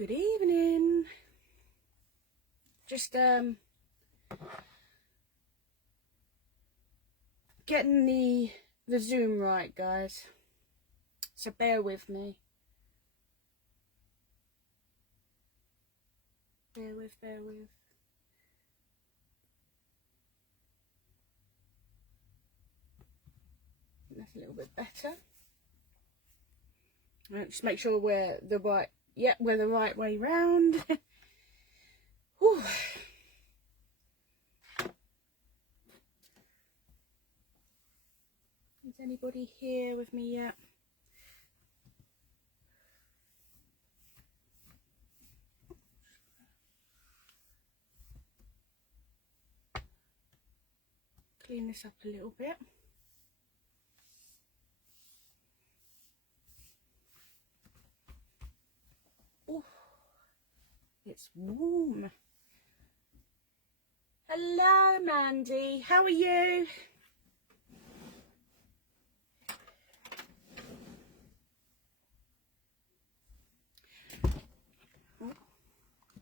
Good evening. Just getting the Zoom right, guys. So bear with me. Bear with. That's a little bit better. Right, just make sure we're the right. Yep, we're the right way round. Whew. Is anybody here with me yet? Clean this up a little bit. Ooh, it's warm. Hello, Mandy. How are you?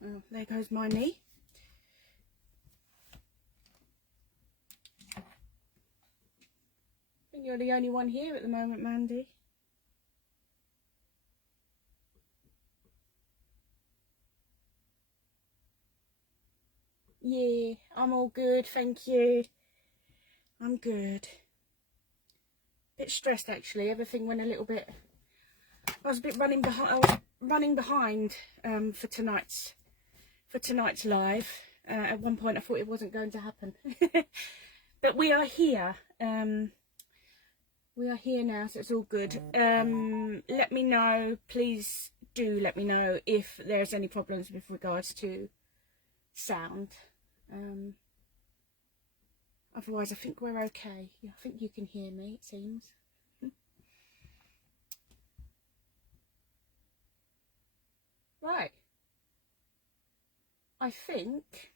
Oh, there goes my knee. I think you're the only one here at the moment, Mandy. Yeah, I'm all good, thank you. I'm good. Bit stressed actually. Everything went a little bit. I was a bit running behind. I was running behind for tonight's live. At one point, I thought it wasn't going to happen, but we are here. We are here now, so it's all good. Let me know, please do let me know if there's any problems with regards to sound. Otherwise, I think we're okay. I think you can hear me, it seems. Right. I think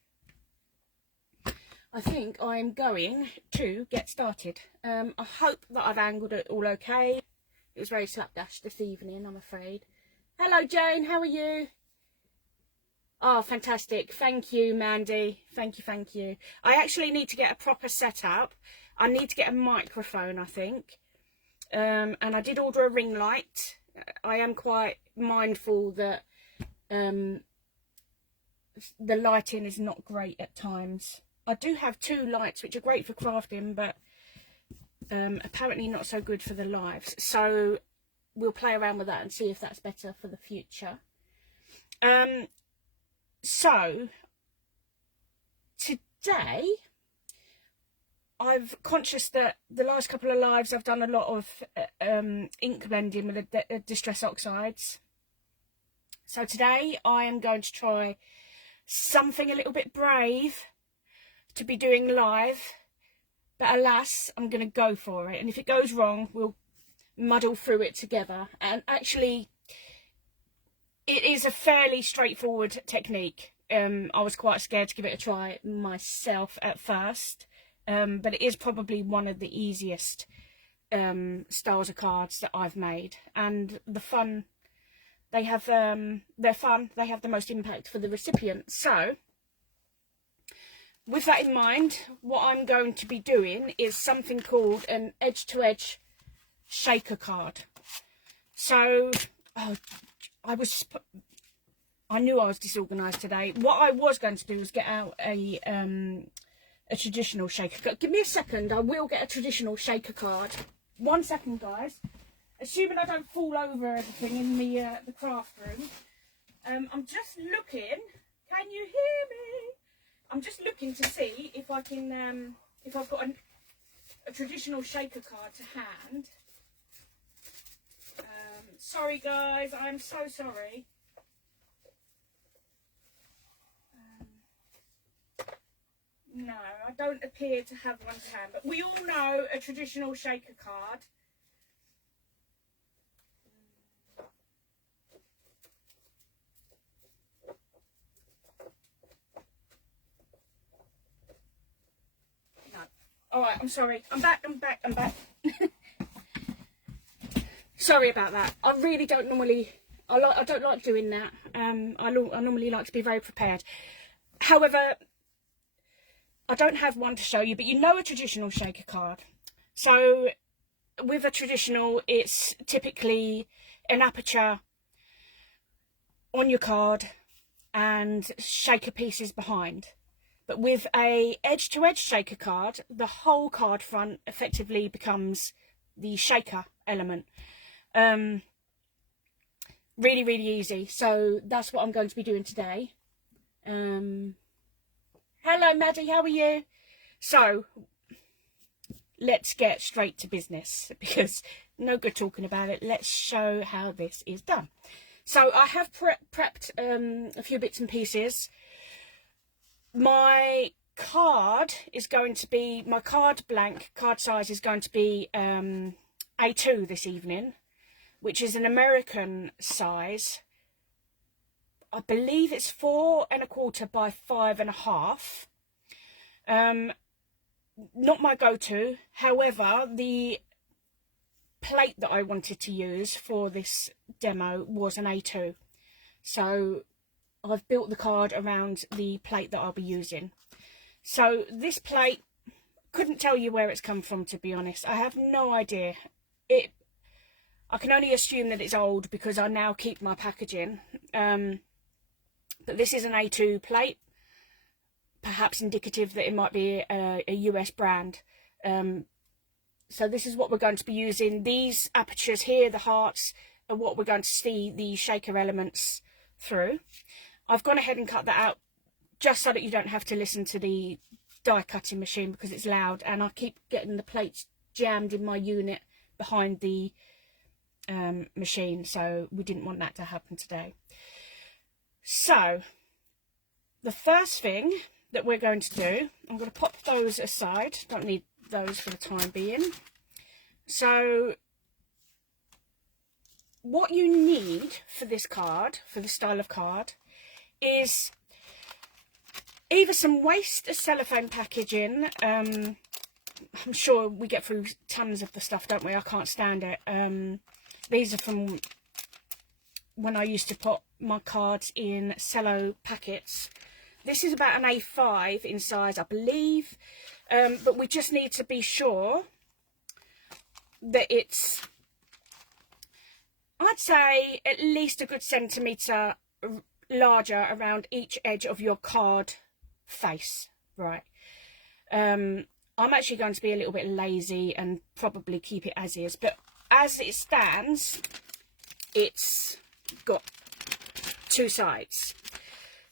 I'm going to get started. I hope that I've angled it all okay. It was very slapdash this evening, I'm afraid. Hello, Jane. How are you? Oh, fantastic. Thank you, Mandy. Thank you. I actually need to get a proper setup. I need to get a microphone, I think. And I did order a ring light. I am quite mindful that the lighting is not great at times. I do have two lights which are great for crafting, but apparently not so good for the lives. So we'll play around with that and see if that's better for the future. So today I've conscious that the last couple of lives I've done a lot of ink blending with the distress oxides. So today I am going to try something a little bit brave to be doing live, but alas, I'm going to go for it. And if it goes wrong, we'll muddle through it together. And actually, it is a fairly straightforward technique. I was quite scared to give it a try myself at first, but it is probably one of the easiest styles of cards that I've made. And the fun, they're fun, they have the most impact for the recipient. So, with that in mind, what I'm going to be doing is something called an edge-to-edge shaker card. So, I knew I was disorganised today. What I was going to do was get out a traditional shaker card. Give me a second, I will get a traditional shaker card. 1 second, guys. Assuming I don't fall over everything in the craft room. I'm just looking. Can you hear me? I'm just looking to see if I can, if I've got a traditional shaker card to hand. Sorry guys, I'm so sorry. No, I don't appear to have one to hand, but we all know a traditional shaker card. No. Alright, I'm sorry. I'm back. Sorry about that. I really don't normally, I don't like doing that. I normally like to be very prepared. However, I don't have one to show you, but you know a traditional shaker card. So with a traditional, it's typically an aperture on your card and shaker pieces behind. But with a edge-to-edge shaker card, the whole card front effectively becomes the shaker element. Really, really easy. So that's what I'm going to be doing today. Hello, Maddie, how are you? So let's get straight to business, because no good talking about it. Let's show how this is done. So I have prepped a few bits and pieces. My card is going to be, my card size is going to be A2 this evening, which is an American size. I believe it's 4 1/4 by 5 1/2. Not my go-to. However, the plate that I wanted to use for this demo was an A2. So I've built the card around the plate that I'll be using. So this plate, couldn't tell you where it's come from, to be honest. I have no idea. I can only assume that it's old because I now keep my packaging. But this is an A2 plate, perhaps indicative that it might be a US brand. So this is what we're going to be using. These apertures here, the hearts, are what we're going to see the shaker elements through. I've gone ahead and cut that out just so that you don't have to listen to the die cutting machine because it's loud, and I keep getting the plates jammed in my unit behind the machine, so we didn't want that to happen today. So the first thing that we're going to do, I'm going to pop those aside, don't need those for the time being. So what you need for this card, for this style of card, is either some waste cellophane packaging. I'm sure we get through tons of the stuff, don't we? I can't stand it. These are from when I used to put my cards in cello packets. This is about an A5 in size, I believe, but we just need to be sure that it's, I'd say, at least a good centimetre larger around each edge of your card face, right? I'm actually going to be a little bit lazy and probably keep it as is, but as it stands, it's got two sides.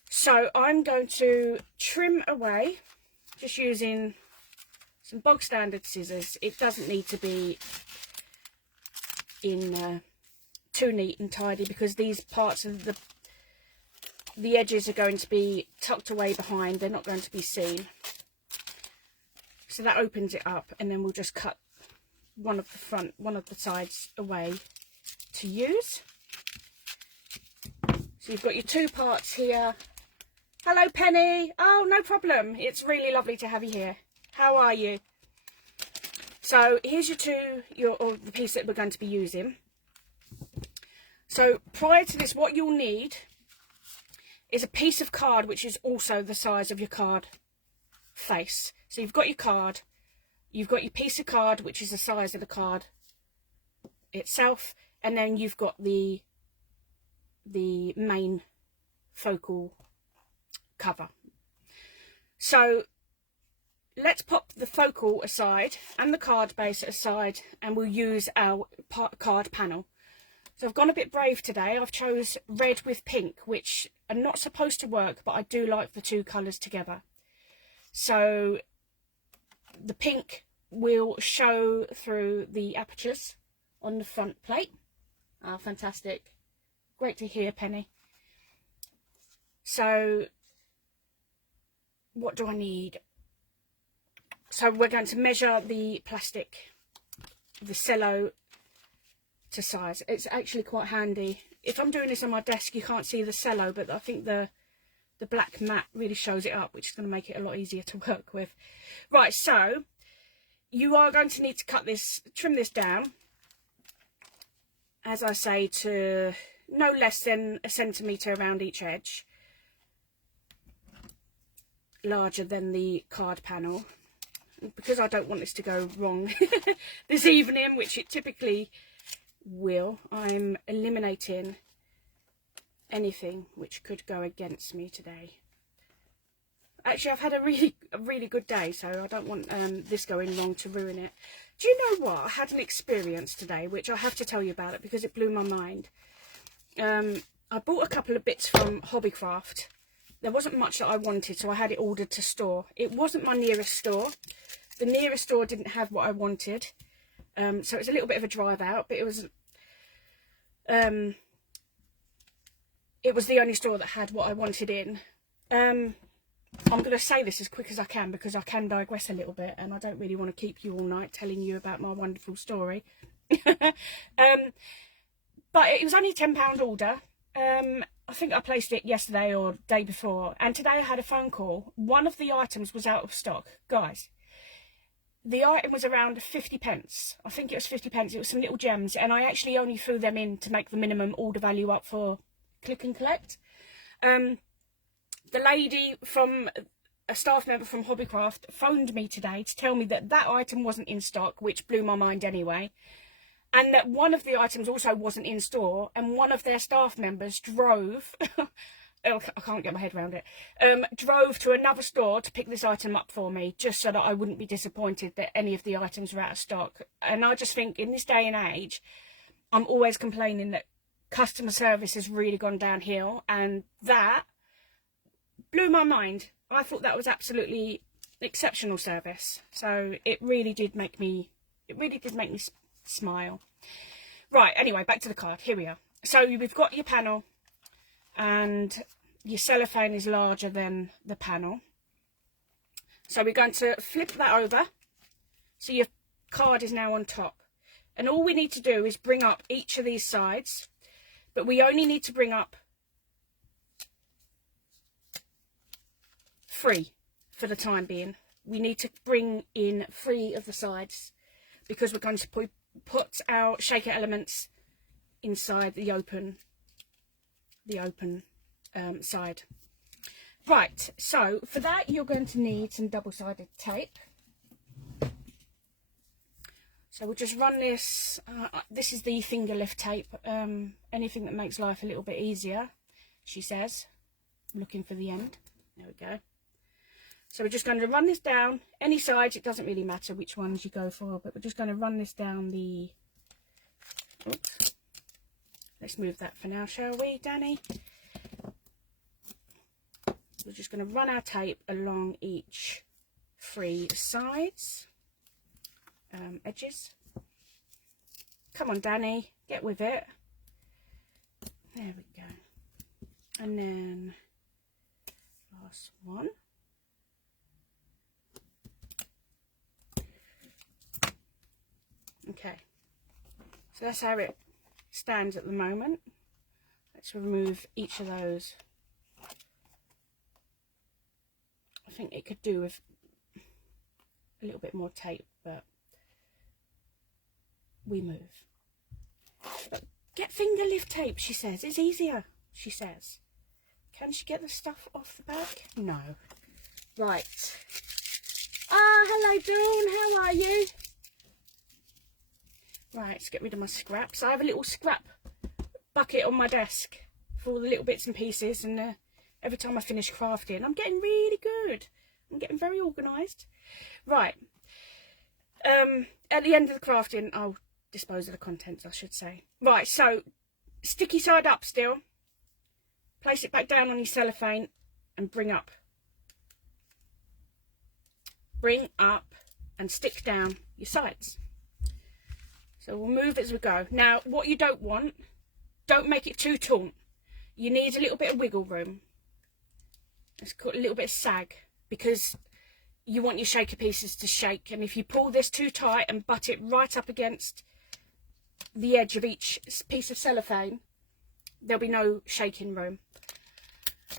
So I'm going to trim away just using some bog standard scissors. It doesn't need to be in too neat and tidy because these parts of the edges are going to be tucked away behind. They're not going to be seen. So that opens it up, and then we'll just cut one of the sides away to use. So you've got your two parts here. Hello, Penny. Oh, no problem. It's really lovely to have you here. How are you? So here's or the piece that we're going to be using. So prior to this, what you'll need is a piece of card which is also the size of your card face. So you've got your card, you've got your piece of card which is the size of the card itself, and then you've got the main focal cover. So let's pop the focal aside and the card base aside, and we'll use our card panel. So I've gone a bit brave today. I've chose red with pink, which are not supposed to work, but I do like the two colours together. So the pink will show through the apertures on the front plate. Ah, fantastic. Great to hear, Penny. So what do I need? So we're going to measure the plastic, the cello, to size. It's actually quite handy. If I'm doing this on my desk, you can't see the cello, but I think the black mat really shows it up, which is going to make it a lot easier to work with. Right, so you are going to need to trim this down, as I say, to no less than a centimetre around each edge, larger than the card panel, because I don't want this to go wrong this evening, which it typically will. I'm eliminating anything which could go against me today. Actually, I've had a really good day, so I don't want this going wrong to ruin it. Do you know what? I had an experience today, which I have to tell you about it because it blew my mind. I bought a couple of bits from Hobbycraft. There wasn't much that I wanted, so I had it ordered to store. It wasn't my nearest store. The nearest store didn't have what I wanted, so it was a little bit of a drive out, but it was the only store that had what I wanted in. I'm going to say this as quick as I can because I can digress a little bit and I don't really want to keep you all night telling you about my wonderful story. But it was only a £10 order. I think I placed it yesterday or day before, and today I had a phone call. One of the items was out of stock. Guys, the item was around 50 pence. I think it was 50 pence. It was some little gems, and I actually only threw them in to make the minimum order value up for click and collect. The lady from a staff member from Hobbycraft phoned me today to tell me that that item wasn't in stock, which blew my mind anyway, and that one of the items also wasn't in store, and one of their staff members drove I can't get my head around it, drove to another store to pick this item up for me, just so that I wouldn't be disappointed that any of the items were out of stock. And I just think in this day and age, I'm always complaining that customer service has really gone downhill, and that blew my mind. I thought that was absolutely exceptional service. So it really did make me smile. Right, anyway, back to the card. Here we are. So we've got your panel, and your cellophane is larger than the panel. So we're going to flip that over. So your card is now on top. And all we need to do is bring up each of these sides, but we only need to bring up 3 for the time being. We need to bring in 3 of the sides because we're going to put our shaker elements inside the open side. Right, so for that you're going to need some double-sided tape. So we'll just run this. This is the finger lift tape. Anything that makes life a little bit easier, she says. I'm looking for the end. There we go. So we're just going to run this down any sides. It doesn't really matter which ones you go for, but we're just going to run this down the... Oops. Let's move that for now, shall we, Danny? We're just going to run our tape along each 3 sides, edges. Come on, Danny, get with it. There we go. And then last one. Okay, so that's how it stands at the moment. Let's remove each of those. I think it could do with a little bit more tape, but we move. But get finger lift tape, she says. It's easier, she says. Can she get the stuff off the back? No. Right. Ah, hello, Dawn. How are you? Right, let's get rid of my scraps. I have a little scrap bucket on my desk for all the little bits and pieces, and every time I finish crafting, I'm getting really good. I'm getting very organised. Right. At the end of the crafting, I'll dispose of the contents, I should say. Right, so sticky side up still. Place it back down on your cellophane and bring up. Bring up and stick down your sides. So we'll move as we go. Now, what you don't want, don't make it too taut. You need a little bit of wiggle room. It's got a little bit of sag because you want your shaker pieces to shake. And if you pull this too tight and butt it right up against the edge of each piece of cellophane, there'll be no shaking room.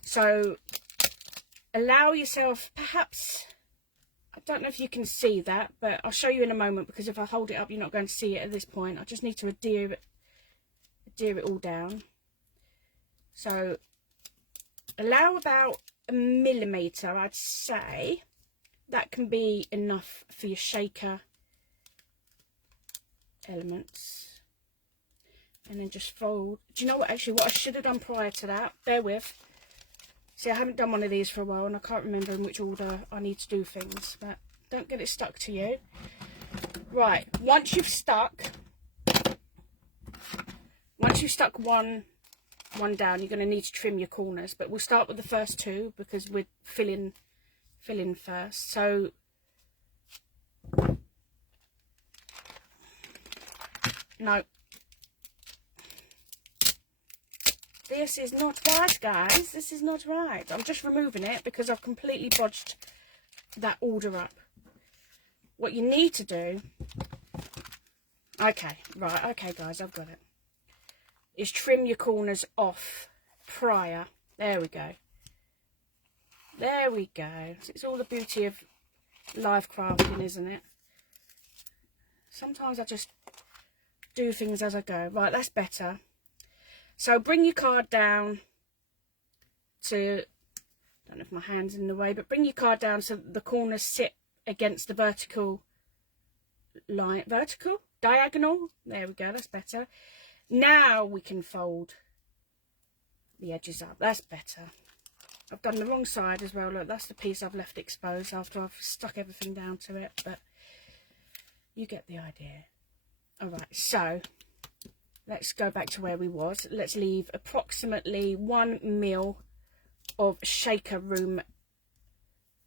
So allow yourself, perhaps... I don't know if you can see that, but I'll show you in a moment, because if I hold it up, you're not going to see it at this point. I just need to adhere it all down. So allow about a millimetre, I'd say. That can be enough for your shaker elements. And then just fold. Do you know what, actually, what I should have done prior to that, bear with. See, I haven't done one of these for a while and I can't remember in which order I need to do things, but don't get it stuck to you. Right, once you've stuck one down, you're going to need to trim your corners, but we'll start with the first two because we're filling first. So no, this is not right, guys. This is not right. I'm just removing it because I've completely bodged that order up. What you need to do, okay, right, okay guys, I've got it, is trim your corners off prior. There we go. There we go. It's all the beauty of live crafting, isn't it? Sometimes I just do things as I go. Right, that's better. So bring your card down to, I don't know if my hand's in the way, but bring your card down so that the corners sit against the vertical line. Vertical? Diagonal? There we go, that's better. Now we can fold the edges up. That's better. I've done the wrong side as well. Look, that's the piece I've left exposed after I've stuck everything down to it, but you get the idea. Alright, so let's go back to where we was. Let's leave approximately 1 mil of shaker room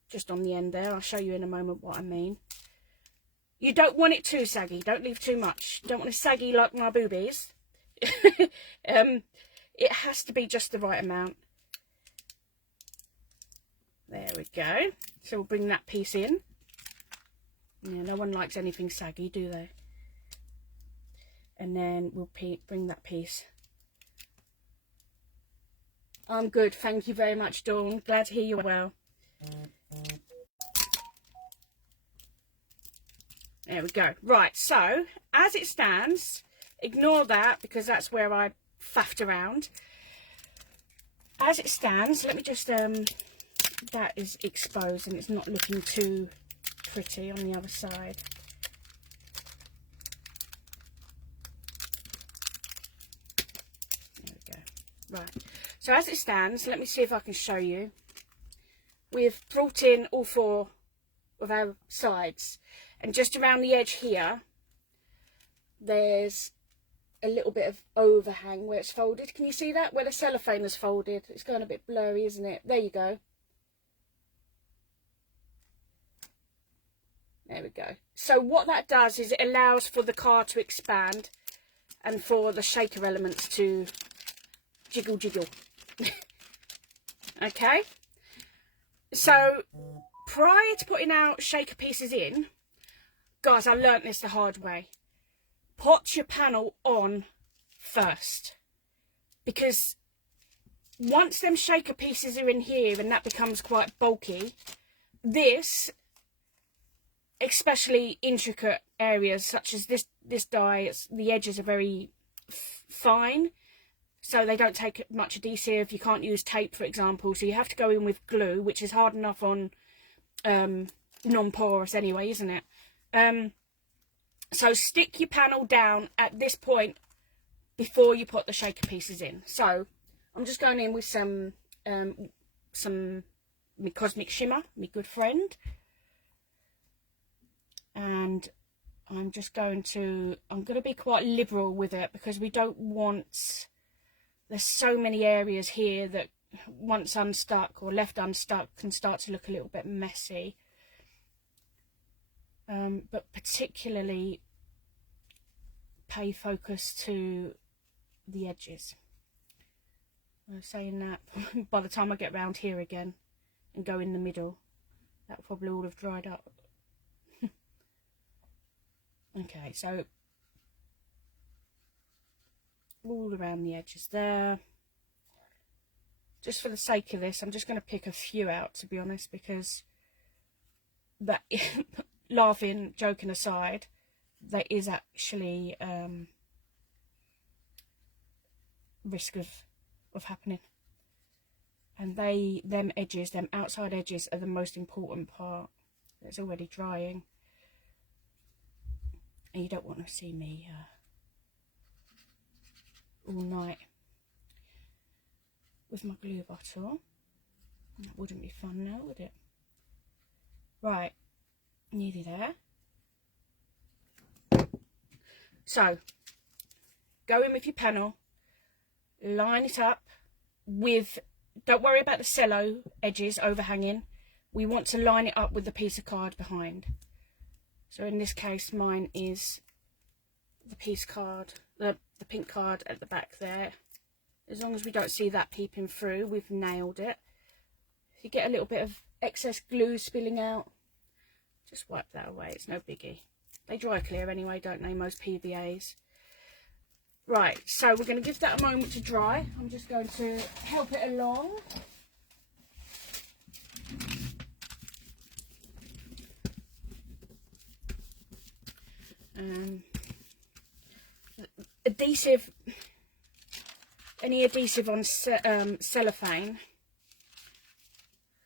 just on the end there. I'll show you in a moment what I mean. You don't want it too saggy. Don't leave too much. Don't want it saggy like my boobies. It has to be just the right amount. There we go. So we'll bring that piece in. Yeah, no one likes anything saggy, do they? And then we'll bring that piece. I'm good, thank you very much, Dawn. Glad to hear you're well. There we go. Right, so as it stands, ignore that because that's where I faffed around. As it stands, let me just, that is exposed and it's not looking too pretty on the other side. There we go. Right, so as it stands, let me see if I can show you. We've brought in all 4 of our sides, and just around the edge here there's a little bit of overhang where it's folded. Can you see that? Where the cellophane is folded. It's going a bit blurry, isn't it? There you go. There we go. So what that does is it allows for the card to expand and for the shaker elements to jiggle jiggle. Okay, so prior to putting our shaker pieces in, guys, I learnt this the hard way. Put your panel on first, because once them shaker pieces are in here and that becomes quite bulky, this, especially intricate areas such as this die, the edges are very fine, so they don't take much adhesive. You can't use tape, for example, so you have to go in with glue, which is hard enough on non-porous anyway, isn't it? So stick your panel down at this point before you put the shaker pieces in. So I'm just going in with some my Cosmic Shimmer, my good friend, and I'm going to be quite liberal with it because we don't want, there's so many areas here that once unstuck or left unstuck can start to look a little bit messy. But particularly pay focus to the edges. I was saying that by the time I get round here again and go in the middle, that will probably all have dried up. Okay, so all around the edges there. Just for the sake of this, I'm just going to pick a few out, to be honest, because that laughing, joking aside, there is actually risk of of happening. And them edges, them outside edges, are the most important part. It's already drying. And you don't want to see me all night with my glue bottle. That wouldn't be fun now, would it? Right, nearly there. So, go in with your panel, line it up with, don't worry about the cello edges overhanging. We want to line it up with the piece of card behind. So in this case, mine is the piece card, the pink card at the back there. As long as we don't see that peeping through, we've nailed it. If you get a little bit of excess glue spilling out, just wipe that away, it's no biggie. They dry clear anyway, don't they, most PVAs. Right, so we're going to give that a moment to dry. I'm just going to help it along. Adhesive, any adhesive on cellophane,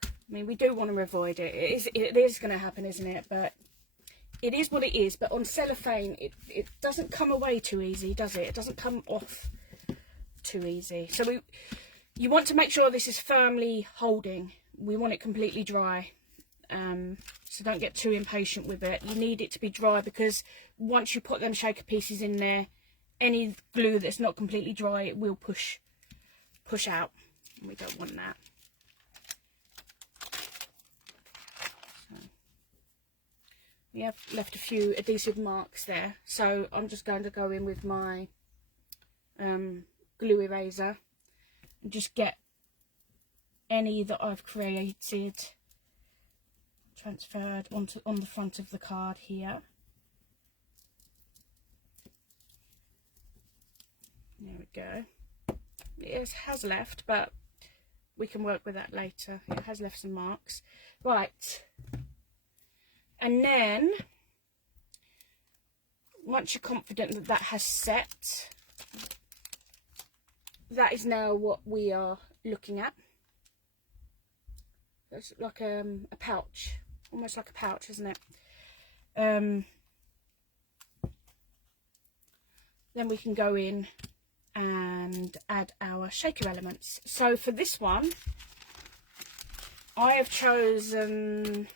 I mean, we do want to avoid it. It is going to happen, isn't it? But it is what it is. But on cellophane, it doesn't come away too easy, does it? It doesn't come off too easy. So you want to make sure this is firmly holding. We want it completely dry. So don't get too impatient with it. You need it to be dry, because once you put them shaker pieces in there, any glue that's not completely dry, it will push out, and we don't want that. So we have left a few adhesive marks there, so I'm just going to go in with my glue eraser and just get any that I've created transferred on the front of the card here. There we go. It has left, but we can work with that later. It has left some marks. Right. And then, once you're confident that that has set, that is now what we are looking at. It's like a pouch. Almost like a pouch, isn't it? Then we can go in and add our shaker elements. So for this one, I have chosen,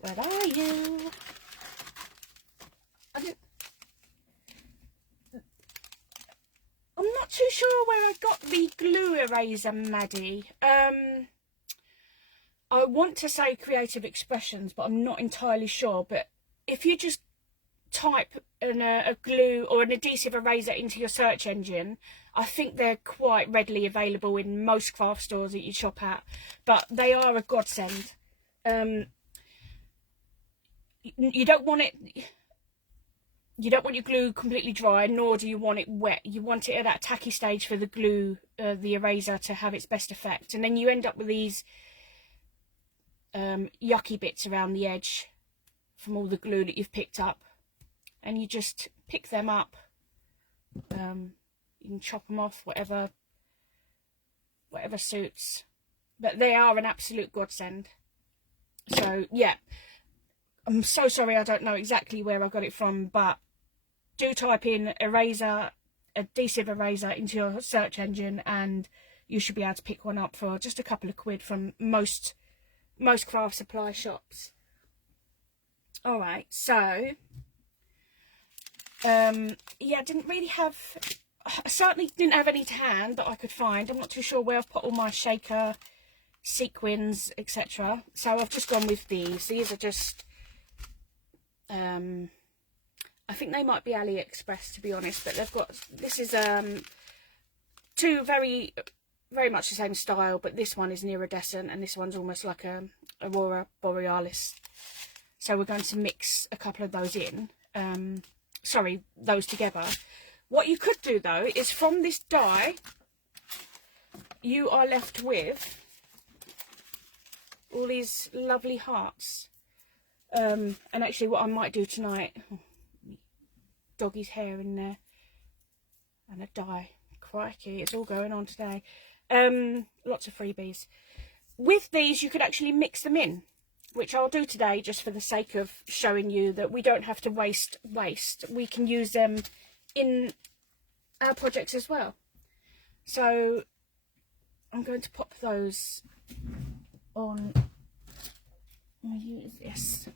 where are you? I'm not too sure where I got the glue eraser, Maddie. I want to say Creative Expressions, but I'm not entirely sure. But if you just type a glue or an adhesive eraser into your search engine, I think they're quite readily available in most craft stores that you shop at. But they are a godsend. You don't want it. You don't want your glue completely dry, nor do you want it wet. You want it at that tacky stage for the glue, the eraser, to have its best effect. And then you end up with these yucky bits around the edge from all the glue that you've picked up, and you just pick them up. You can chop them off, whatever suits, but they are an absolute godsend. So yeah, I'm so sorry I don't know exactly where I got it from, but do type in eraser, adhesive eraser, into your search engine, and you should be able to pick one up for just a couple of quid from most craft supply shops. All right, so yeah, I certainly didn't have any to hand that I could find. I'm not too sure where I've put all my shaker sequins, etc. So I've just gone with these. These are just I think they might be AliExpress, to be honest, but they've got, this is two very much the same style, but this one is an iridescent and this one's almost like a Aurora Borealis. So we're going to mix a couple of those in, those together. What you could do though is, from this die you are left with all these lovely hearts. And actually what I might do tonight, doggy's hair in there and a die crikey, it's all going on today. Lots of freebies. With these, you could actually mix them in, which I'll do today just for the sake of showing you that we don't have to waste. We can use them in our projects as well. So I'm going to pop those on. I'll use this.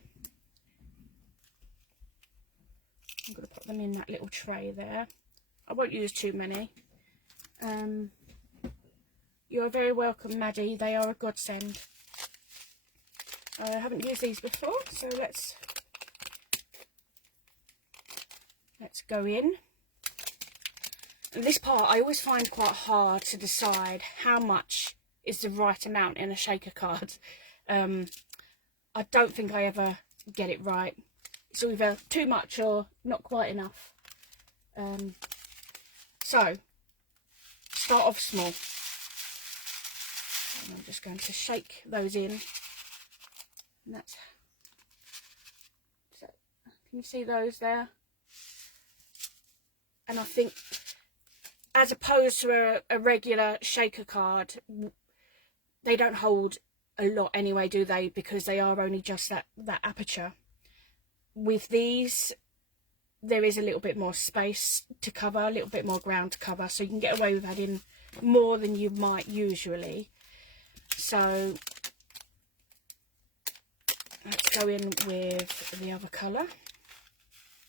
I'm going to put them in that little tray there. I won't use too many. You're very welcome, Maddie. They are a godsend. I haven't used these before, so let's go in. And this part I always find quite hard to decide how much is the right amount in a shaker card. I don't think I ever get it right. It's either too much or not quite enough. So start off small. And I'm just going to shake those in. And that's, so, can you see those there? And I think, as opposed to a regular shaker card, they don't hold a lot anyway, do they? Because they are only just that aperture. With these, there is a little bit more space to cover, a little bit more ground to cover, so you can get away with adding more than you might usually. So let's go in with the other colour.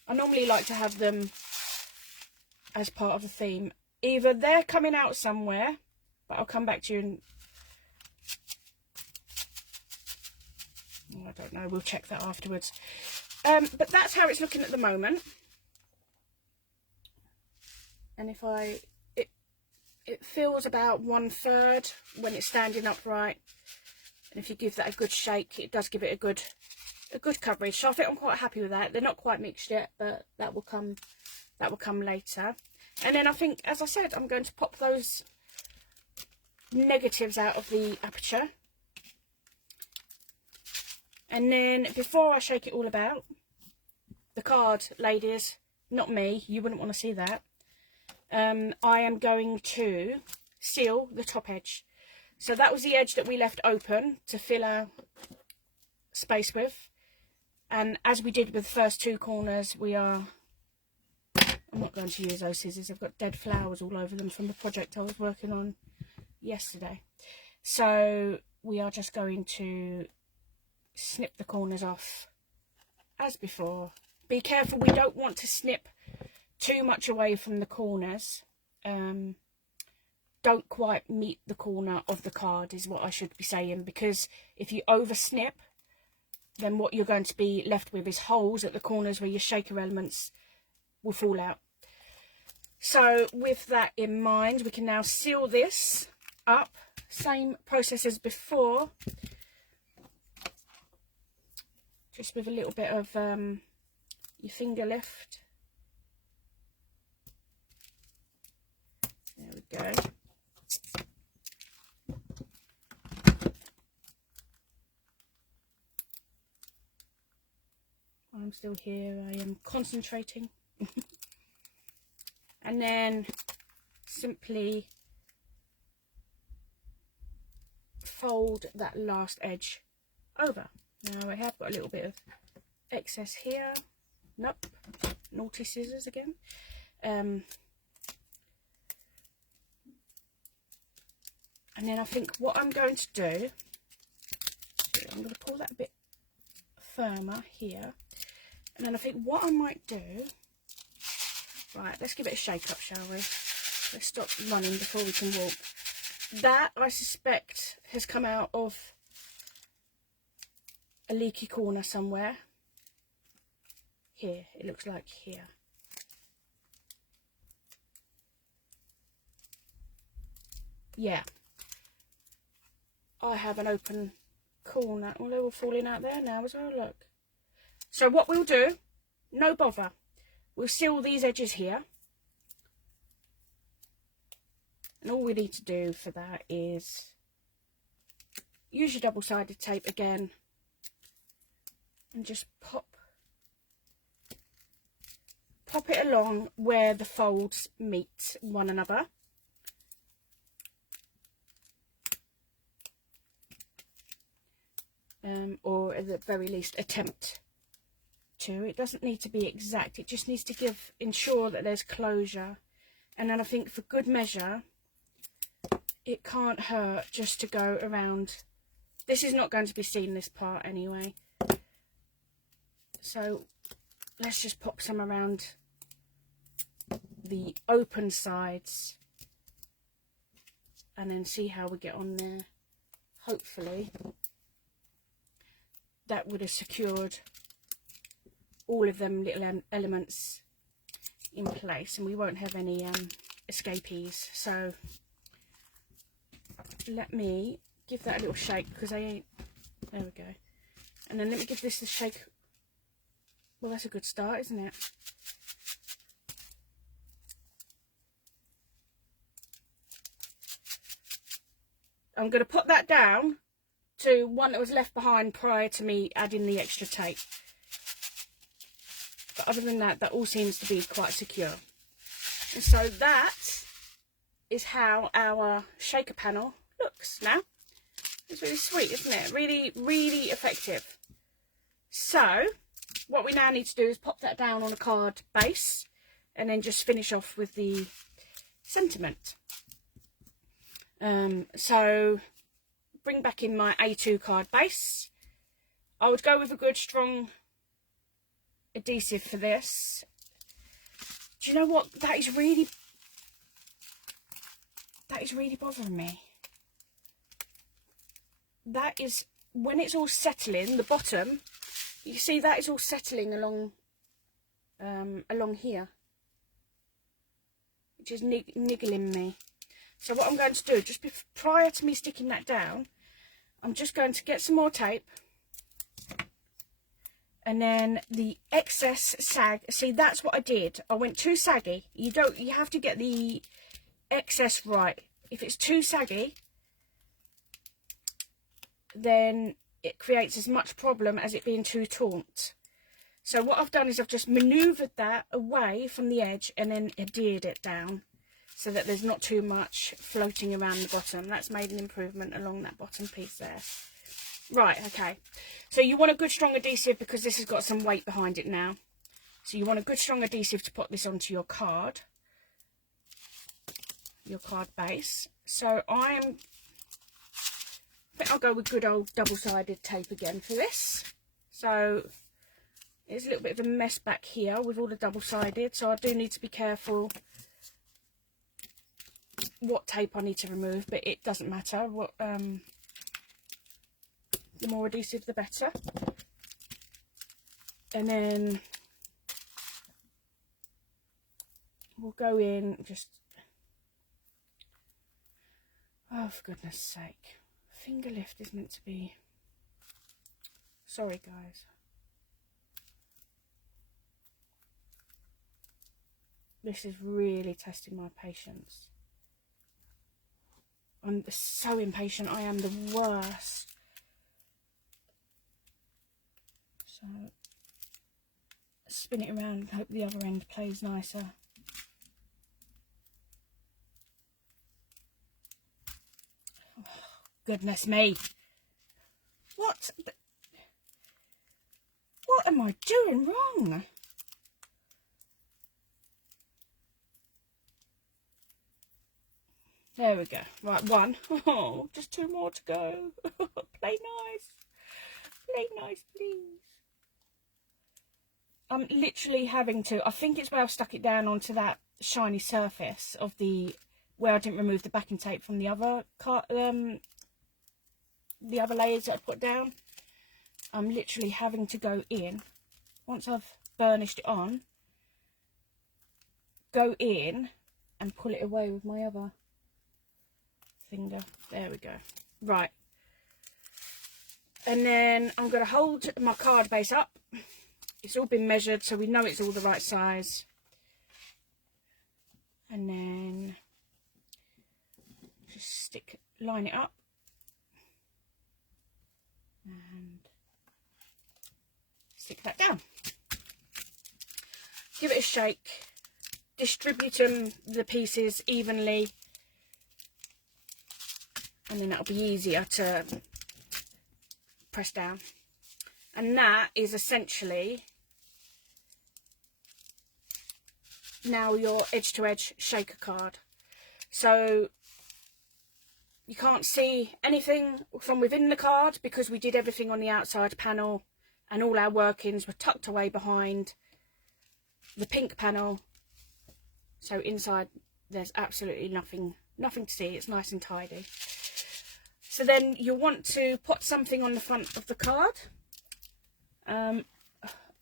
I normally like to have them as part of the theme. Either they're coming out somewhere, but I'll come back to you and I don't know, we'll check that afterwards. But that's how it's looking at the moment. And if it feels about 1/3 when it's standing upright. And if you give that a good shake, it does give it a good coverage. So I think I'm quite happy with that. They're not quite mixed yet, but that will come later. And then I think, as I said, I'm going to pop those negatives out of the aperture. And then before I shake it all about, the card, ladies, not me, you wouldn't want to see that. I am going to seal the top edge. So that was the edge that we left open to fill our space with. And as we did with the first two corners, I'm not going to use those scissors. I've got dead flowers all over them from the project I was working on yesterday. So we are just going to snip the corners off as before. Be careful, we don't want to snip too much away from the corners. Don't quite meet the corner of the card is what I should be saying, because if you over snip, then what you're going to be left with is holes at the corners where your shaker elements will fall out. So with that in mind, we can now seal this up. Same process as before, just with a little bit of your finger lift. There we go. I'm still here, I am concentrating. And then simply fold that last edge over. Now I have got a little bit of excess here. Nope, naughty scissors again. And then I think what I'm going to do, I'm going to pull that a bit firmer here. And then I think what I might do, right, let's give it a shake up, shall we? Let's stop running before we can walk. That, I suspect, has come out of a leaky corner somewhere. Here, it looks like here. Yeah. I have an open corner. Oh, they're all falling out there now as well, look. So what we'll do, no bother, we'll seal these edges here. And all we need to do for that is use your double-sided tape again and just pop it along where the folds meet one another. or at the very least attempt to. It doesn't need to be exact, it just needs to ensure that there's closure. And then I think for good measure, it can't hurt just to go around. This is not going to be seen, this part anyway, so let's just pop some around the open sides and then see how we get on there. Hopefully that would have secured all of them little elements in place, and we won't have any escapees. So let me give that a little shake, because I ain't, there we go, and then let me give this a shake. Well, that's a good start, isn't it? I'm going to put that down to one that was left behind prior to me adding the extra tape. But other than that, that all seems to be quite secure. And so that is how our shaker panel looks now. It's really sweet, isn't it? Really, really effective. So what we now need to do is pop that down on a card base and then just finish off with the sentiment. So bring back in my A2 card base. I would go with a good strong adhesive for this. Do you know what? That is really bothering me. That is, when it's all settling, the bottom, you see that is all settling along here, which is niggling me. So what I'm going to do, just prior to me sticking that down, I'm just going to get some more tape, and then the excess sag. See, that's what I did. I went too saggy. You have to get the excess right. If it's too saggy, then it creates as much problem as it being too taut. So what I've done is I've just manoeuvred that away from the edge and then adhered it down, so that there's not too much floating around the bottom. That's made an improvement along that bottom piece there. Right, okay. So you want a good strong adhesive, because this has got some weight behind it now. So you want a good strong adhesive to put this onto your card base. So I think I'll go with good old double-sided tape again for this. So there's a little bit of a mess back here with all the double-sided, so I do need to be careful what tape I need to remove, but it doesn't matter. What the more adhesive the better. And then we'll go in just, oh, for goodness sake, finger lift is meant to be, sorry guys, this is really testing my patience. I'm so impatient. I am the worst. So spin it around and hope the other end plays nicer. Oh, goodness me. What am I doing wrong? There we go. Right, one. Oh, just two more to go. Play nice. Play nice, please. I'm literally having to, I think it's where I've stuck it down onto that shiny surface of where I didn't remove the backing tape from the other layers that I put down. I'm literally having to go in, once I've burnished it on, go in and pull it away with my other finger. There we go. Right, and then I'm going to hold my card base up. It's all been measured, so we know it's all the right size. And then just line it up and stick that down. Give it a shake. Distribute the pieces evenly, and then that'll be easier to press down. And that is essentially now your edge-to-edge shaker card. So you can't see anything from within the card because we did everything on the outside panel and all our workings were tucked away behind the pink panel. So inside there's absolutely nothing to see. It's nice and tidy. So then you'll want to put something on the front of the card.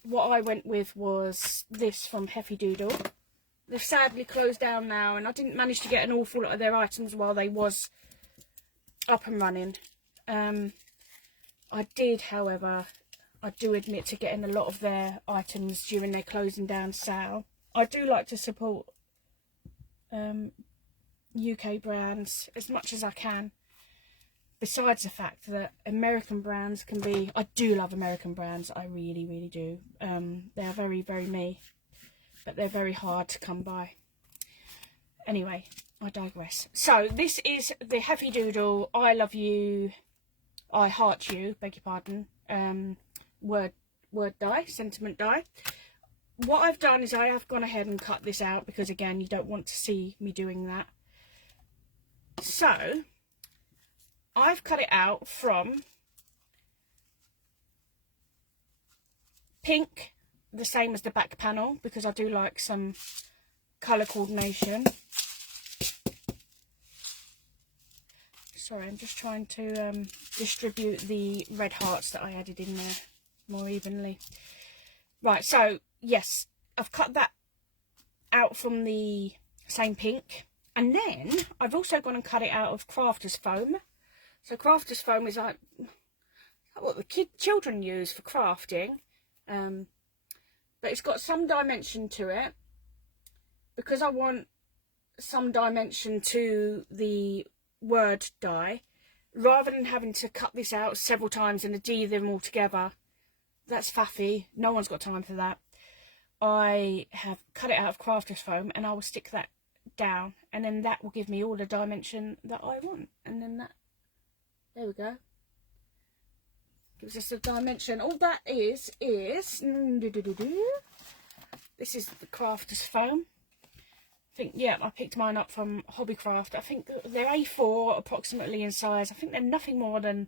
What I went with was this from Naughty Doodles. They've sadly closed down now, and I didn't manage to get an awful lot of their items while they was up and running. I did, however, I do admit to getting a lot of their items during their closing down sale. I do like to support UK brands as much as I can. Besides the fact that American brands can be... I do love American brands. I really, really do. They're very, very me. But they're very hard to come by. Anyway, I digress. So, this is the Naughty Doodle I Love You, I Heart You, beg your pardon, word die, sentiment die. What I've done is I have gone ahead and cut this out because, again, you don't want to see me doing that. So, I've cut it out from pink, the same as the back panel, because I do like some colour coordination. Sorry, I'm just trying to distribute the red hearts that I added in there more evenly. Right, so, yes, I've cut that out from the same pink. And then I've also gone and cut it out of Crafter's Foam. So Crafter's Foam is like what the children use for crafting. But it's got some dimension to it. Because I want some dimension to the word die, rather than having to cut this out several times and adhere them all together, that's faffy. No one's got time for that. I have cut it out of Crafter's Foam and I will stick that down, and then that will give me all the dimension that I want. And then that, there we go, gives us a dimension. All that is this is the Crafter's Foam. I think, yeah, I picked mine up from Hobbycraft. I think they're A4 approximately in size. I think they're nothing more than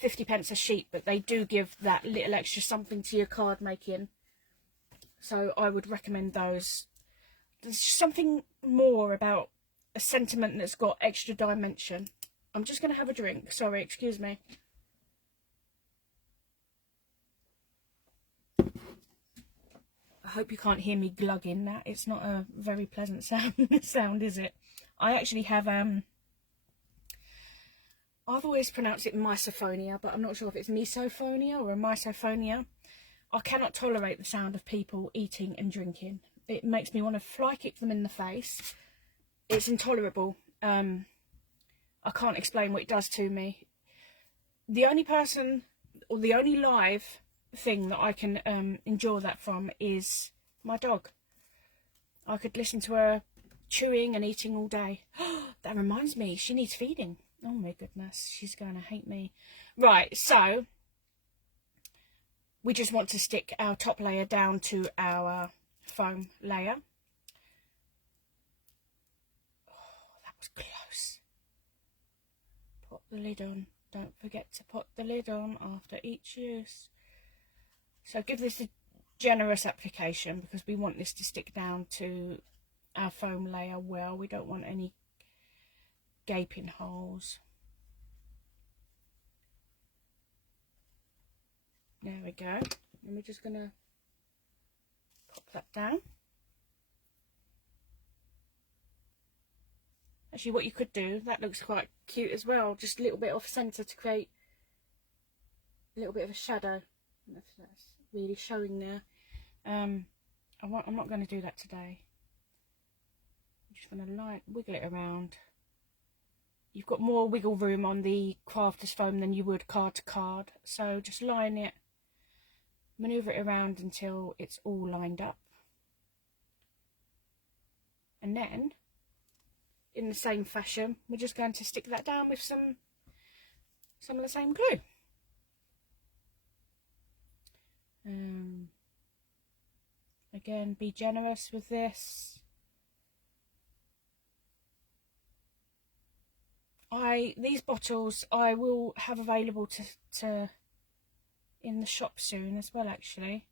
50p a sheet, but they do give that little extra something to your card making. So I would recommend those. There's just something more about a sentiment that's got extra dimension. I'm just going to have a drink. Sorry, excuse me. I hope you can't hear me glugging that. It's not a very pleasant sound, is it? I actually have, I've always pronounced it misophonia, but I'm not sure if it's misophonia or a misophonia. I cannot tolerate the sound of people eating and drinking. It makes me want to fly kick them in the face. It's intolerable. I can't explain what it does to me. The only person, or the only live thing that I can endure that from is my dog. I could listen to her chewing and eating all day. That reminds me, she needs feeding. Oh my goodness, she's going to hate me. Right, so we just want to stick our top layer down to our foam layer. Oh, that was close. Put the lid on. Don't forget to put the lid on after each use. So give this a generous application because we want this to stick down to our foam layer well. We don't want any gaping holes. There we go. And we're just going to pop that down. Actually, what you could do, that looks quite cute as well. Just a little bit off centre to create a little bit of a shadow. That's really showing there. I'm not going to do that today. I'm just going to wiggle it around. You've got more wiggle room on the Crafter's Foam than you would card to card. So just line it, manoeuvre it around until it's all lined up. And then, in the same fashion, we're just going to stick that down with some of the same glue. Again, be generous with this. These bottles I will have available to in the shop soon as well, actually.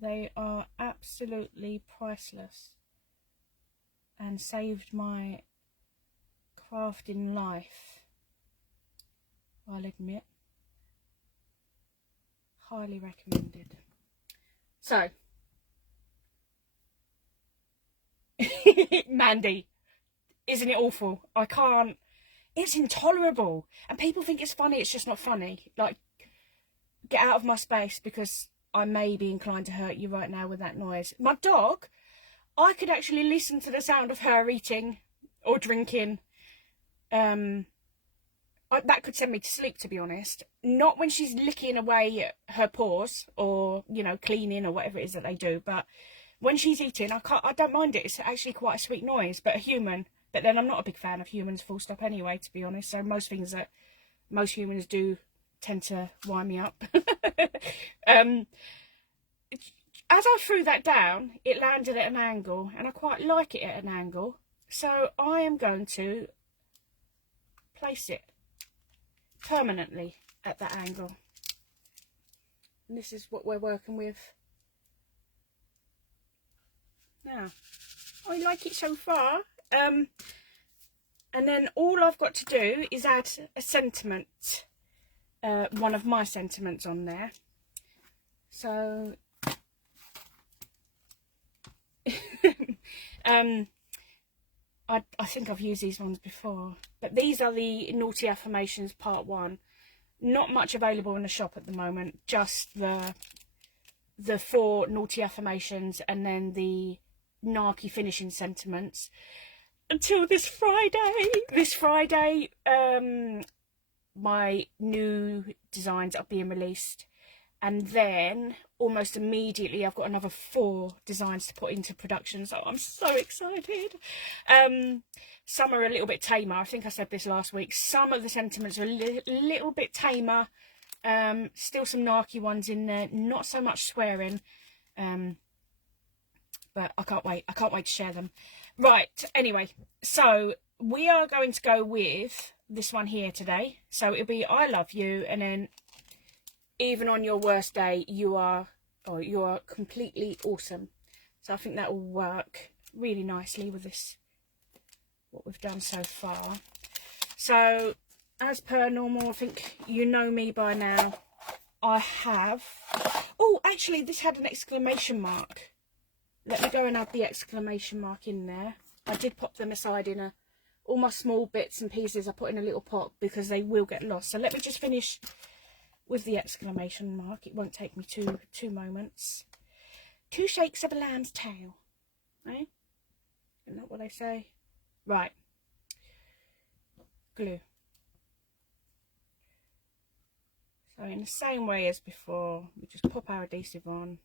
They are absolutely priceless and saved my crafting life, I'll admit. Highly recommended. So, Mandy, isn't it awful? I can't. It's intolerable. And people think it's funny. It's just not funny. Like, get out of my space, because I may be inclined to hurt you right now with that noise. My dog, I could actually listen to the sound of her eating or drinking. That could send me to sleep, to be honest. Not when she's licking away her paws or, you know, cleaning or whatever it is that they do. But when she's eating, I don't mind it. It's actually quite a sweet noise. But a human... But then I'm not a big fan of humans, full stop, anyway, to be honest. So most things that most humans do tend to wind me up. As I threw that down, it landed at an angle, and I quite like it at an angle. So I am going to place it permanently at that angle. And this is what we're working with now. I like it so far. And then all I've got to do is add a sentiment, one of my sentiments on there. So, I think I've used these ones before, but these are the Naughty Affirmations Part 1. Not much available in the shop at the moment, just the 4 Naughty Affirmations and then the Narky finishing sentiments. Until this Friday. This Friday, my new designs are being released. And then, almost immediately, I've got another 4 designs to put into production. So I'm so excited. Some are a little bit tamer. I think I said this last week. Some of the sentiments are a little bit tamer. Still some narky ones in there. Not so much swearing. But I can't wait. I can't wait to share them. Right, anyway, so we are going to go with this one here today. So it'll be I love you, and then even on your worst day, you are completely awesome. So I think that will work really nicely with this, what we've done so far. So as per normal, I think you know me by now. I have, oh, actually this had an exclamation mark. Let me go and add the exclamation mark in there. I did pop them aside in all my small bits and pieces I put in a little pot, because they will get lost. So let me just finish with the exclamation mark. It won't take me two moments. 2 shakes of a lamb's tail. Eh? Isn't that what they say? Right. Glue. So in the same way as before, we just pop our adhesive on.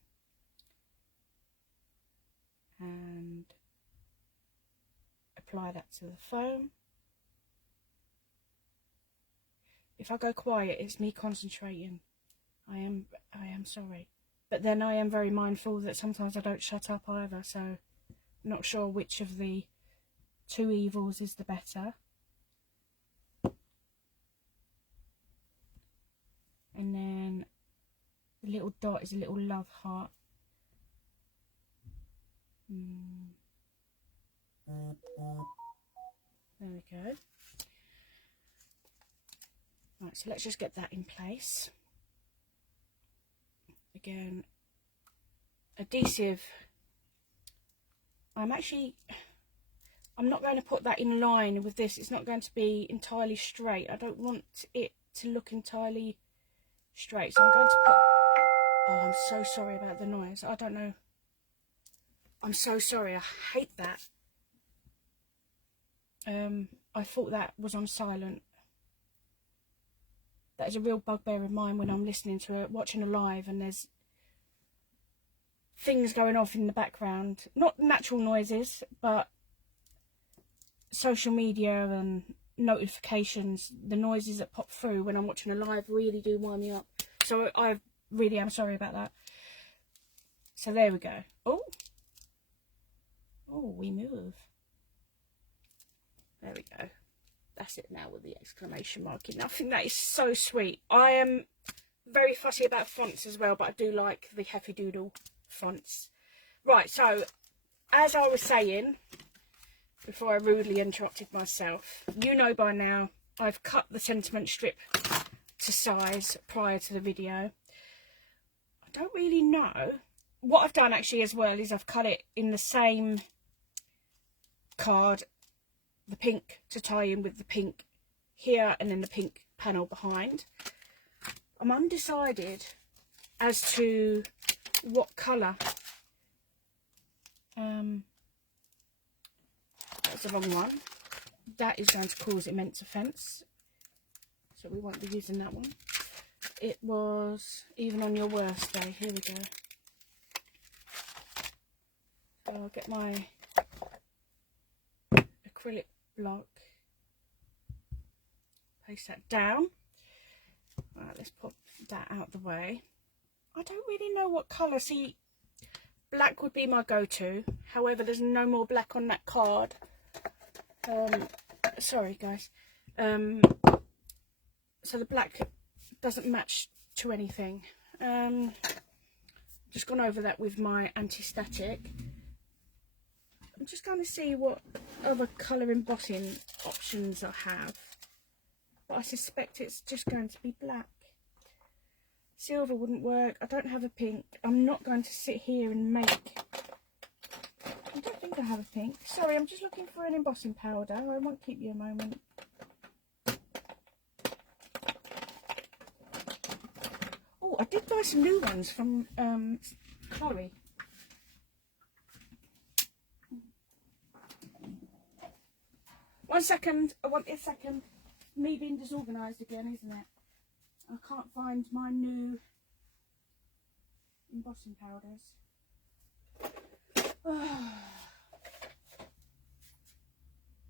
And apply that to the foam. If I go quiet, it's me concentrating. I am sorry. But then I am very mindful that sometimes I don't shut up either, so not sure which of the 2 evils is the better. And then the little dot is a little love heart. There we go. Right, so let's just get that in place. Again, adhesive. I'm not going to put that in line with this. It's not going to be entirely straight. I don't want it to look entirely straight. So I'm going to put... Oh, I'm so sorry about the noise. I don't know. I'm so sorry. I hate that. I thought that was on silent. That is a real bugbear of mine when I'm listening to it, watching a live, and there's things going off in the background. Not natural noises, but social media and notifications. The noises that pop through when I'm watching a live really do wind me up. So I really am sorry about that. So there we go. Oh, we move. There we go. That's it now with the exclamation mark in. I think that is so sweet. I am very fussy about fonts as well, but I do like the Hefty Doodle fonts. Right, so as I was saying, before I rudely interrupted myself, you know by now I've cut the sentiment strip to size prior to the video. I don't really know. What I've done actually as well is I've cut it in the same card, the pink to tie in with the pink here and then the pink panel behind. I'm undecided as to what colour. That's the wrong one. That is going to cause immense offence, so we won't be using that one. It was Even on Your Worst Day. Here we go. So I'll get my acrylic block, place that down. Right, let's put that out the way. I don't really know what colour. See, black would be my go-to. However, there's no more black on that card. Sorry guys. So the black doesn't match to anything. Just gone over that with my anti-static. I'm just going to see what other colour embossing options I have. But I suspect it's just going to be black. Silver wouldn't work. I don't have a pink. I'm not going to sit here and make... I don't think I have a pink. Sorry, I'm just looking for an embossing powder. I won't keep you a moment. Oh, I did buy some new ones from Chloe. One second. I want a second. Me being disorganised again, isn't it? I can't find my new embossing powders.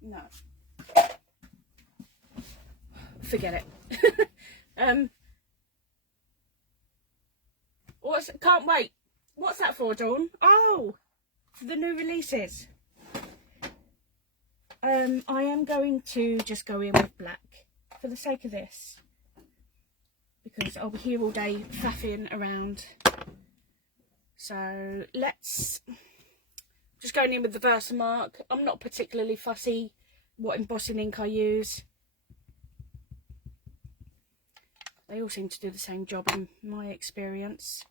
No. Forget it. Can't wait. What's that for, Dawn? Oh, for the new releases. I am going to just go in with black for the sake of this, because I'll be here all day faffing around. So let's just going in with the Versamark. I'm not particularly fussy what embossing ink I use. They all seem to do the same job in my experience.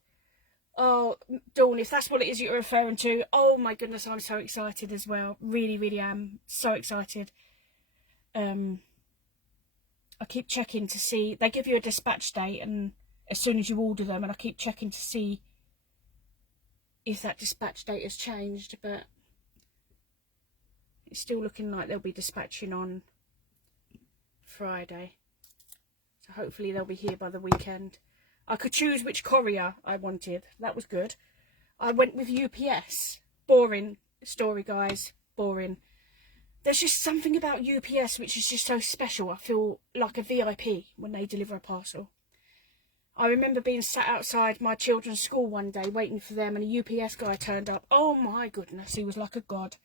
Oh, Dawn, if that's what it is you're referring to, oh my goodness, I'm so excited as well. Really, really am. So excited. I keep checking to see. They give you a dispatch date and as soon as you order them, and I keep checking to see if that dispatch date has changed, but it's still looking like they'll be dispatching on Friday. So hopefully they'll be here by the weekend. I could choose which courier I wanted. That was good. I went with UPS. Boring story, guys. Boring. There's just something about UPS which is just so special. I feel like a VIP when they deliver a parcel. I remember being sat outside my children's school one day waiting for them, and a UPS guy turned up. Oh my goodness, he was like a god.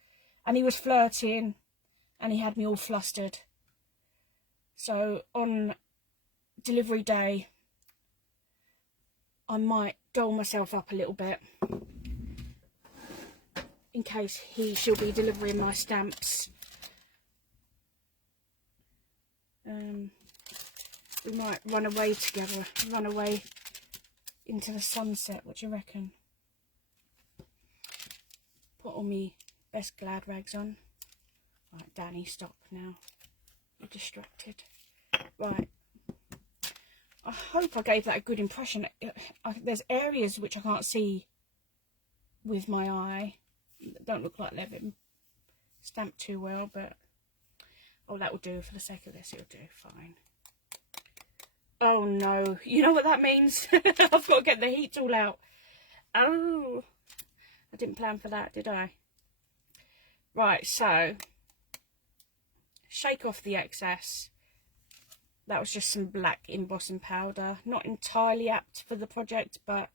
And he was flirting and he had me all flustered. So on delivery day, I might doll myself up a little bit in case she'll be delivering my stamps. We might run away together, run away into the sunset. What do you reckon? Put all my best glad rags on. Right, Dani, stop now. You're distracted. Right. I hope I gave that a good impression. There's areas which I can't see with my eye. That don't look like they've been stamped too well, but oh, that will do for the sake of this. It'll do fine. Oh no, you know what that means? I've got to get the heat tool out. Oh, I didn't plan for that, did I? Right, so shake off the excess. That was just some black embossing powder. Not entirely apt for the project, but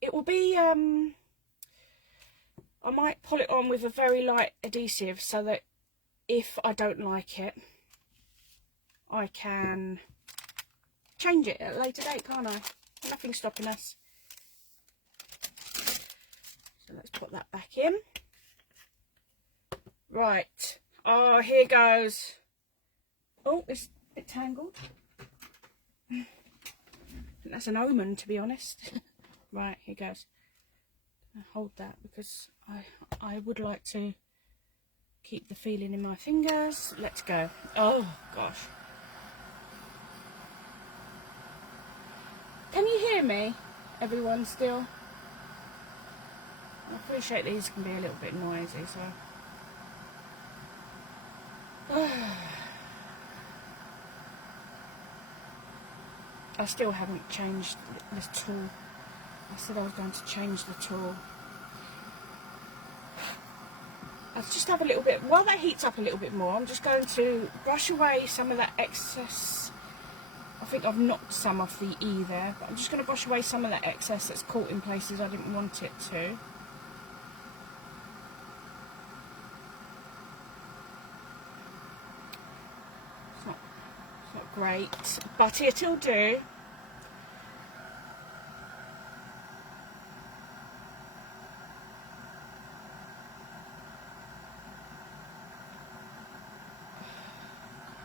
it will be, I might pull it on with a very light adhesive so that if I don't like it, I can change it at a later date, can't I? Nothing's stopping us. So let's put that back in. Right. Oh, here goes. Oh, it's a bit tangled. I think that's an omen, to be honest. Right, here goes. I'll hold that because I would like to keep the feeling in my fingers. Let's go. Oh, gosh. Can you hear me, everyone, still? I appreciate these can be a little bit noisy, so... I still haven't changed this tool. I said I was going to change the tool. I'll just have a little bit, while that heats up a little bit more, I'm just going to brush away some of that excess. I think I've knocked some off the E there, but I'm just going to brush away some of that excess that's caught in places I didn't want it to. It's not great, but it'll do.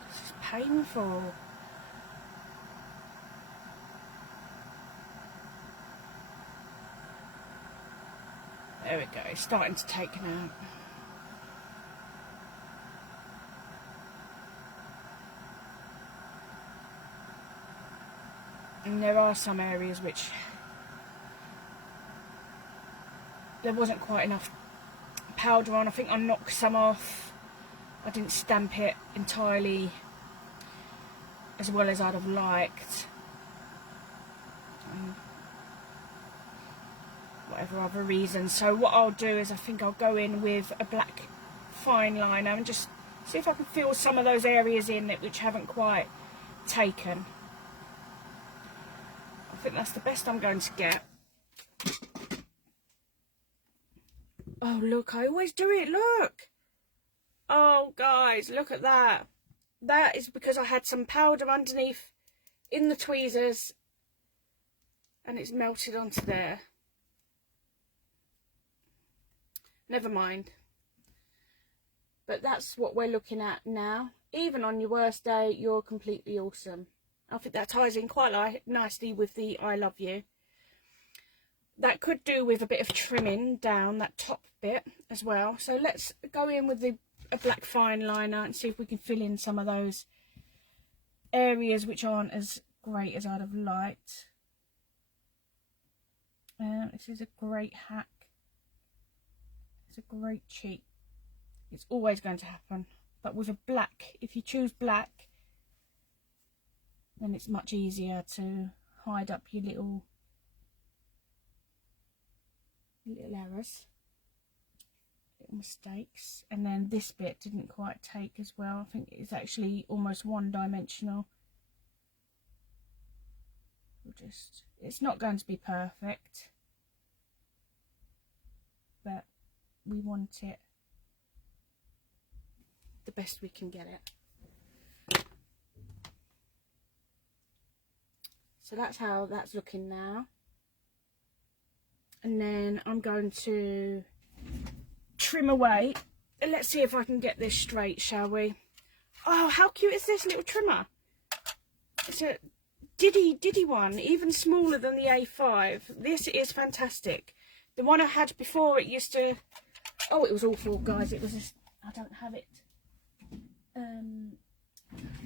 This is painful. There we go, it's starting to take now. And there are some areas which there wasn't quite enough powder on. I think I knocked some off. I didn't stamp it entirely as well as I'd have liked. Whatever other reason. So what I'll do is I think I'll go in with a black fine liner and just see if I can fill some of those areas in which haven't quite taken. I think that's the best I'm going to get. Oh look, I always do it, look! Oh guys, look at that. That is because I had some powder underneath in the tweezers and it's melted onto there. Never mind. But that's what we're looking at now. Even on your worst day, you're completely awesome. I think that ties in quite nicely with the I love you. That could do with a bit of trimming down that top bit as well. So let's go in with a black fine liner and see if we can fill in some of those areas which aren't as great as I'd have liked. This is a great hack. It's a great cheat. It's always going to happen. But with a black, if you choose black, then it's much easier to hide up your little errors, little mistakes. And then this bit didn't quite take as well. I think it's actually almost one-dimensional. It's not going to be perfect, but we want it the best we can get it. So that's how that's looking now. And then I'm going to trim away. And let's see if I can get this straight, shall we? Oh, how cute is this little trimmer? It's a diddy one, even smaller than the A5. This is fantastic. The one I had before, it used to... Oh, it was awful, guys. It was just... I don't have it.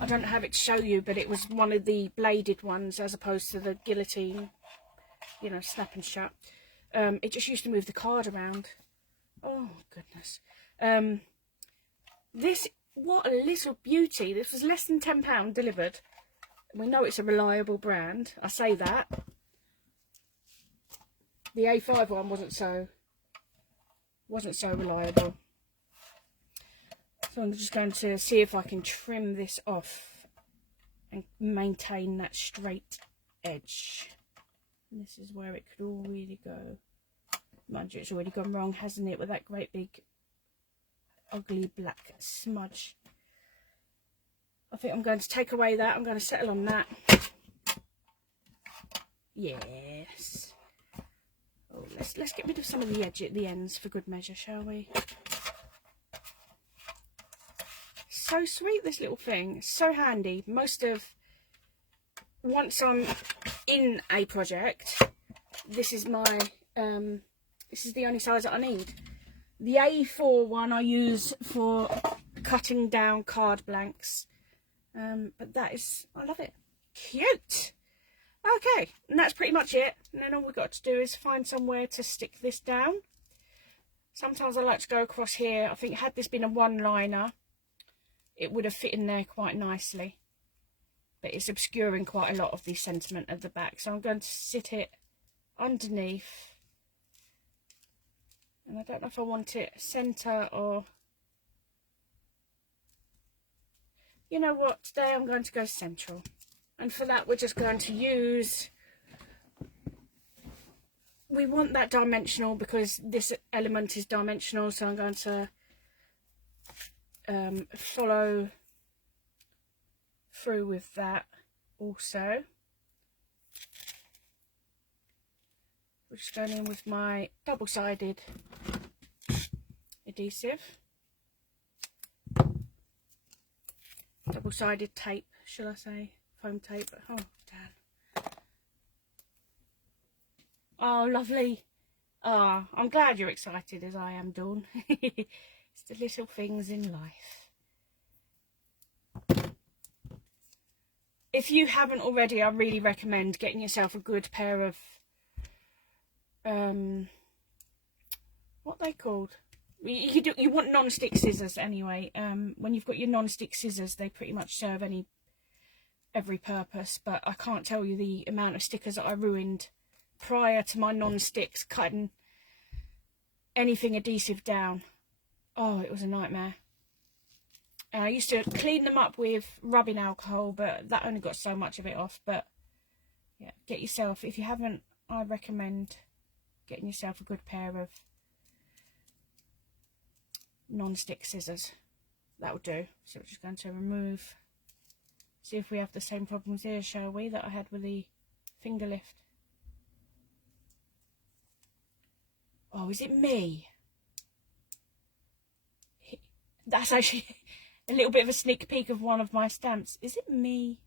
I don't have it to show you, but it was one of the bladed ones as opposed to the guillotine, you know, snap and shut. It just used to move the card around. Oh, goodness. This, what a little beauty. This was less than £10 delivered. We know it's a reliable brand. I say that. The A5 one wasn't so reliable. So I'm just going to see if I can trim this off and maintain that straight edge. And this is where it could all really go. Mind you, it's already gone wrong, hasn't it, with that great big ugly black smudge. I think I'm going to take away that. I'm going to settle on that. Yes. Oh, let's get rid of some of the edge at the ends for good measure, shall we? So sweet, this little thing. So handy. Once I'm in a project, this is my this is the only size that I need. The A4 one I use for cutting down card blanks, but that is, I love it. Cute. Okay, and that's pretty much it. And then all we've got to do is find somewhere to stick this down. Sometimes I like to go across here. I think had this been a one-liner, it would have fit in there quite nicely. But it's obscuring quite a lot of the sentiment at the back. So I'm going to sit it underneath. And I don't know if I want it centre or... You know what? Today I'm going to go central. And for that we're just going to use... We want that dimensional because this element is dimensional. So I'm going to follow through with that also. We're just going in with my double-sided adhesive. Double-sided tape, shall I say? Foam tape. Oh, damn. Oh, lovely. Ah, oh, I'm glad you're excited as I am, Dawn. It's the little things in life. If you haven't already, I really recommend getting yourself a good pair of what they called. You want non-stick scissors anyway. When you've got your non-stick scissors, they pretty much serve every purpose. But I can't tell you the amount of stickers that I ruined prior to my non-sticks cutting anything adhesive down. Oh, it was a nightmare. I used to clean them up with rubbing alcohol, but that only got so much of it off. But yeah, get yourself, if you haven't, I recommend getting yourself a good pair of non-stick scissors. That will do. So we're just going to remove, see if we have the same problems here, shall we, that I had with the finger lift. Oh, is it me? That's actually a little bit of a sneak peek of one of my stamps. Is it me?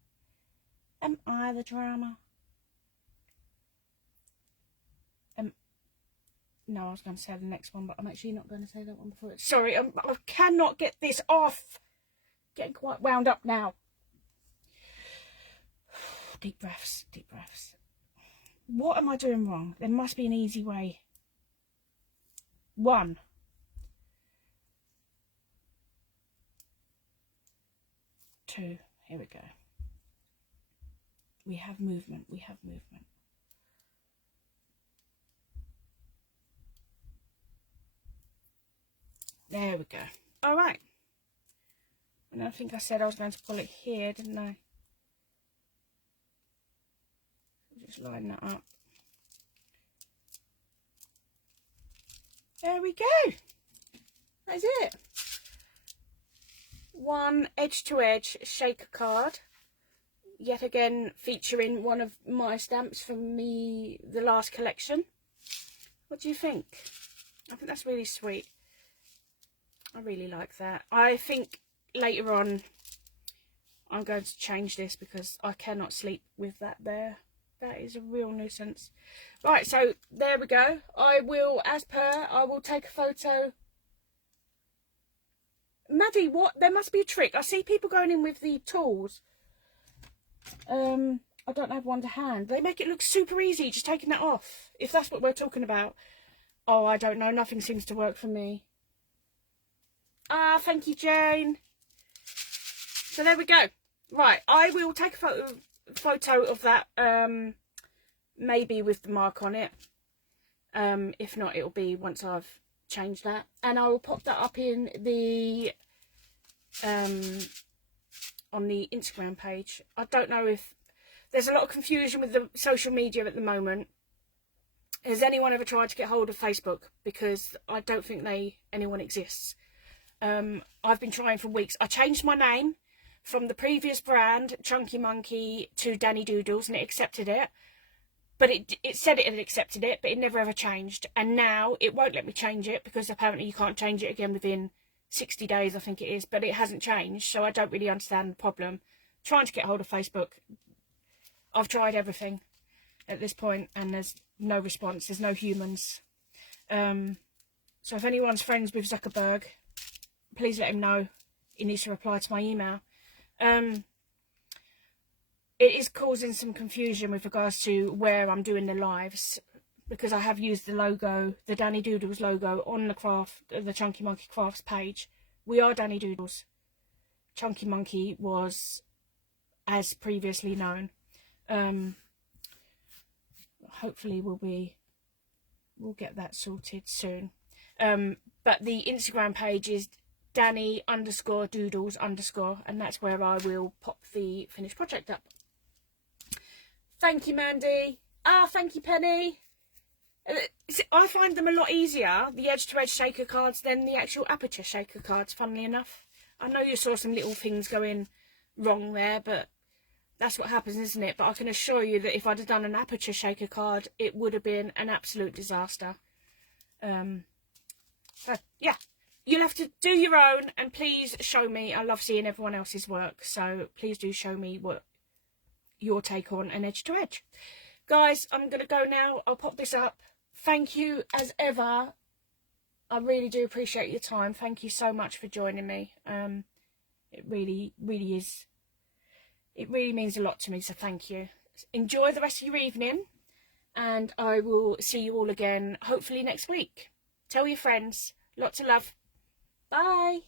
Am I the drama? No, I was going to say the next one, but I'm actually not going to say that one before. Sorry, I cannot get this off. Getting quite wound up now. Deep breaths, deep breaths. What am I doing wrong? There must be an easy way. 1. 2. Here we go. We have movement, we have movement. There we go. All right. And I think I said I was going to pull it here, didn't I? Just line that up. There we go. That's it. One edge-to-edge shaker card. Yet again featuring one of my stamps from the last collection. What do you think? I think that's really sweet. I really like that. I think later on I'm going to change this because I cannot sleep with that there. That is a real nuisance. Right, so there we go. I will take a photo. Maddie, what? There must be a trick. I see people going in with the tools. I don't have one to hand. They make it look super easy, just taking that off. If that's what we're talking about. Oh, I don't know. Nothing seems to work for me. Ah, thank you, Jane. So there we go. Right, I will take a photo of that, maybe with the mark on it. If not, it'll be once I've changed that. And I will pop that up in the, on the Instagram page. I don't know if there's a lot of confusion with the social media at the moment. Has anyone ever tried to get hold of Facebook? Because I don't think anyone exists. I've been trying for weeks. I changed my name from the previous brand, Chunky Monkey, to Dani Doodles, and it accepted it. But it said it had accepted it, but it never ever changed. And now it won't let me change it, because apparently you can't change it again within 60 days, I think it is. But it hasn't changed, so I don't really understand the problem. Trying to get hold of Facebook. I've tried everything at this point, and there's no response. There's no humans. So if anyone's friends with Zuckerberg, please let him know. He needs to reply to my email. It is causing some confusion with regards to where I'm doing the lives, because I have used the logo, the Dani Doodles logo, on the Chunky Monkey Crafts page. We are Dani Doodles. Chunky Monkey was as previously known. Hopefully we'll get that sorted soon. But the Instagram page is Dani_Doodles_, and that's where I will pop the finished project up. Thank you, Mandy. Thank you, Penny. I find them a lot easier, the edge-to-edge shaker cards, than the actual aperture shaker cards, funnily enough. I know you saw some little things going wrong there, but that's what happens, isn't it? But I can assure you that if I'd have done an aperture shaker card, it would have been an absolute disaster. So, yeah. You'll have to do your own, and please show me. I love seeing everyone else's work, so please do show me what your take on an edge to edge. Guys, I'm going to go now. I'll pop this up. Thank you as ever. I really do appreciate your time. Thank you so much for joining me. It really is. It really means a lot to me, so thank you. Enjoy the rest of your evening, and I will see you all again, hopefully next week. Tell your friends. Lots of love. Bye.